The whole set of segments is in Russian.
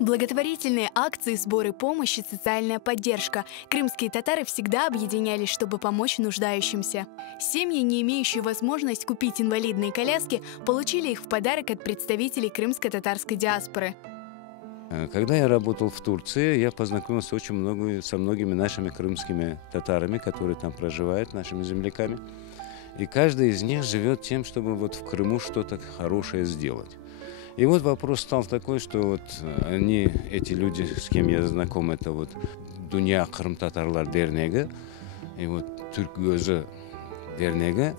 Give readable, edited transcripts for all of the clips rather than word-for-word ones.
Благотворительные акции, сборы помощи, социальная поддержка. Крымские татары всегда объединялись, чтобы помочь нуждающимся. Семьи, не имеющие возможность купить инвалидные коляски, получили их в подарок от представителей крымско-татарской диаспоры. Когда я работал в Турции, я познакомился со многими нашими крымскими татарами, которые там проживают, нашими земляками. И каждый из них живет тем, чтобы вот в Крыму что-то хорошее сделать. И вот вопрос стал такой, что вот эти люди, с кем я знаком, это вот Дуня Крым Татарлар Дернеги, и вот Түркгözü Дернеги,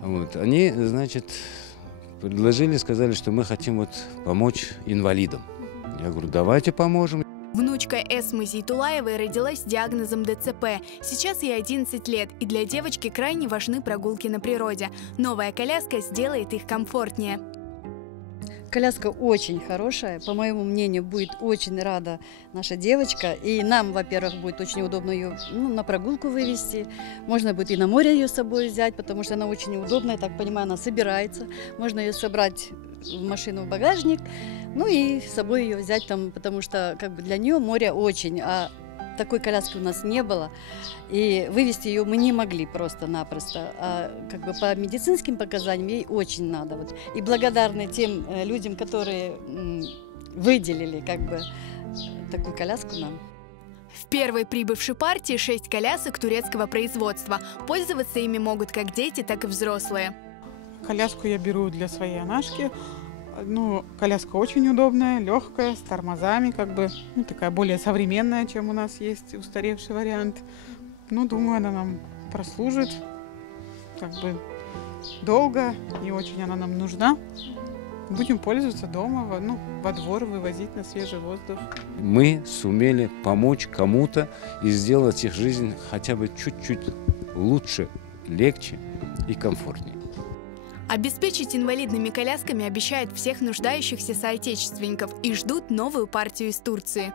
вот, они, значит, предложили, сказали, что мы хотим вот помочь инвалидам. Я говорю, давайте поможем. Внучка Эсмы Зейтулаевой родилась с диагнозом ДЦП. Сейчас ей 11 лет, и для девочки крайне важны прогулки на природе. Новая коляска сделает их комфортнее. Коляска очень хорошая, по моему мнению, будет очень рада наша девочка. И нам, во-первых, будет очень удобно ее на прогулку вывести. Можно будет и на море ее с собой взять, потому что она очень удобная, я так понимаю, она собирается. Можно ее собрать в машину, в багажник, ну и с собой ее взять там, потому что как бы для нее море очень, а такой коляски у нас не было, и вывести ее мы не могли просто-напросто. А как бы по медицинским показаниям ей очень надо. Вот. И благодарны тем людям, которые выделили как бы такую коляску нам. В первой прибывшей партии 6 колясок турецкого производства. Пользоваться ими могут как дети, так и взрослые. Коляску я беру для своей Анашки. Ну, коляска очень удобная, легкая, с тормозами, как бы, такая более современная, чем у нас есть устаревший вариант. Ну, думаю, она нам прослужит, как бы, долго, и очень она нам нужна. Будем пользоваться дома, во двор вывозить на свежий воздух. Мы сумели помочь кому-то и сделать их жизнь хотя бы чуть-чуть лучше, легче и комфортнее. Обеспечить инвалидными колясками обещают всех нуждающихся соотечественников и ждут новую партию из Турции.